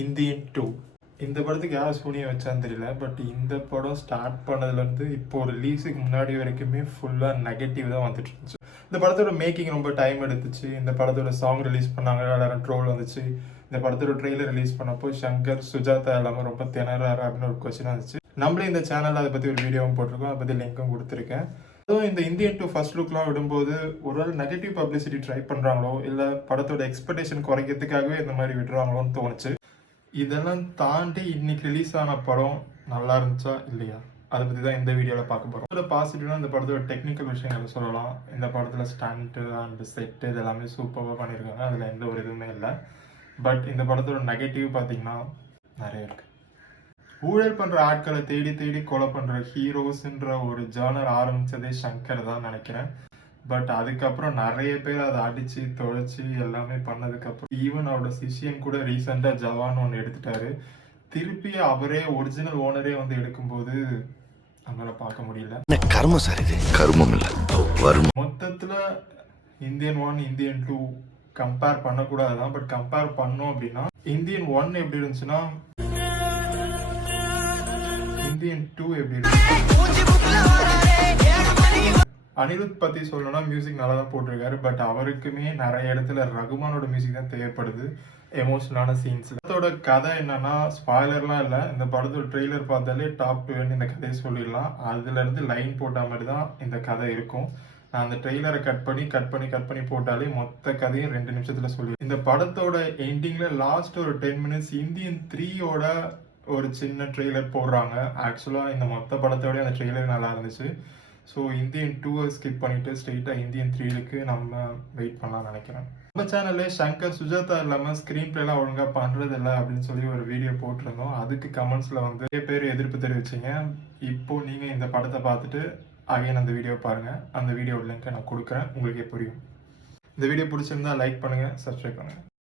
Indian 2 இந்த படத்துக்கு யார் சூனியம் வச்சான்னு தெரியல. பட் இந்த படம் ஸ்டார்ட் பண்ணதுலேருந்து இப்போ ரிலீஸுக்கு முன்னாடி வரைக்குமே ஃபுல்லாக நெகட்டிவ் தான் வந்துட்டு இருந்துச்சு. இந்த படத்தோட மேக்கிங் ரொம்ப டைம் எடுத்துச்சு. இந்த படத்தோட சாங் ரிலீஸ் பண்ணாங்க, எல்லாரும் ட்ரோல் வந்துச்சு. இந்த படத்தோட ட்ரெய்லர் ரிலீஸ் பண்ணப்போ சங்கர் சுஜாதா எல்லாமே ரொம்ப திணறாரு அப்படின்னு ஒரு கொஸ்டின் வந்துச்சு. நம்மளே இந்த சேனலில் அதை பற்றி ஒரு வீடியோவும் போட்டிருக்கோம், அதை பற்றி லிங்க்கும் கொடுத்துருக்கேன். அதுவும் இந்த இந்தியன் 2 ஃபர்ஸ்ட் லுக்லாம் விடும்போது ஒருவேளை நெகட்டிவ் பப்ளிசிட்டி ட்ரை பண்ணுறாங்களோ இல்லை படத்தோட எக்ஸ்பெக்டேஷன் குறைக்கிறதுக்காகவே இந்த மாதிரி விடுறாங்களோன்னு தோணுச்சு. இதெல்லாம் தாண்டி இன்னைக்கு ரிலீஸ் ஆன படம் நல்லா இருந்துச்சா இல்லையா, அதை பற்றி தான் இந்த வீடியோவில் பார்க்க போகிறோம். இதோட பாசிட்டிவ்னா இந்த படத்தோட டெக்னிக்கல் விஷயங்கள் சொல்லலாம். இந்த படத்தில் ஸ்டண்ட்டு அண்ட் செட்டு இது எல்லாமே சூப்பராக பண்ணியிருக்காங்க, அதில் எந்த ஒரு இதுவுமே இல்லை. பட் இந்த படத்தோட நெகட்டிவ் பார்த்தீங்கன்னா நிறைய இருக்குது. ஊழல் பண்ணுற ஆட்களை தேடி தேடி கொலை பண்ணுற ஹீரோஸ்ன்ற ஒரு ஜானர் ஆரம்பித்ததே சங்கர் தான் நினைக்கிறேன். பட் அதுக்கப்புறம் நிறைய பேர் அதை அடித்து தொலைச்சி எல்லாமே பண்ணதுக்கப்புறம் ஈவன் அவரோட சிஷியன் கூட ரீசெண்டாக ஜவான் ஒன்று எடுத்துட்டாரு. திருப்பி அவரே ஒரிஜினல் ஓனரே வந்து எடுக்கும்போது நம்மளால பார்க்க முடியல. கர்மம் சார், இது கர்மம் இல்லை வரும். மொத்தத்தில் இந்தியன் 1 இந்தியன் 2 கம்பேர் பண்ணக்கூடாது தான். பட் கம்பேர் பண்ணோம் அப்படின்னா இந்தியன் 1 எப்படி இருந்துச்சுன்னா இந்தியன் 2 எப்படி இருந்துச்சு. அனிருத் பற்றி சொல்லணும்னா மியூசிக் நல்லா தான் போட்டிருக்காரு. பட் அவருக்குமே நிறைய இடத்துல ரகுமானோட மியூசிக் தான் தேவைப்படுது எமோஷனலான சீன்ஸ். படத்தோட கதை என்னன்னா, ஸ்பாய்லர்லாம் இல்லை, இந்த படத்தோட ட்ரெய்லர் பார்த்தாலே டாப் 2 இந்த கதையை சொல்லிடலாம். அதுலேருந்து லைன் போட்ட மாதிரி தான் இந்த கதை இருக்கும். நான் அந்த ட்ரெய்லரை கட் பண்ணி போட்டாலே மொத்த கதையும் 2 நிமிஷத்தில் சொல்லி. இந்த படத்தோட எண்டிங்கில் லாஸ்ட் ஒரு 10 மினிட்ஸ் இந்தியன் 3யோட ஒரு சின்ன ட்ரெய்லர் போடுறாங்க. ஆக்சுவலாக இந்த மொத்த படத்தோடய அந்த ட்ரெய்லர் நல்லா இருந்துச்சு. ஸோ இந்தியன் 2 ஸ்கிப் பண்ணிவிட்டு ஸ்ட்ரெயிட்டாக இந்தியன் 3க்கு நம்ம வெயிட் பண்ணலாம்னு நினைக்கிறேன். நம்ம சேனலில் சங்கர் சுஜாதா இல்லாமல் ஸ்க்ரீன் பிளேலாம் ஒழுங்காக பண்ணுறதில்ல அப்படின்னு சொல்லி ஒரு வீடியோ போட்டிருந்தோம். அதுக்கு கமெண்ட்ஸில் வந்து நிறைய பேர் எதிர்ப்பு தெரிவிச்சிங்க. இப்போது நீங்கள் இந்த படத்தை பார்த்துட்டு அகைன் அந்த வீடியோ பாருங்கள். அந்த வீடியோ லிங்க்கை நான் கொடுக்குறேன், உங்களுக்கே புரியும். இந்த வீடியோ பிடிச்சிருந்தா லைக் பண்ணுங்கள், சப்ஸ்கிரைப் பண்ணுங்கள்.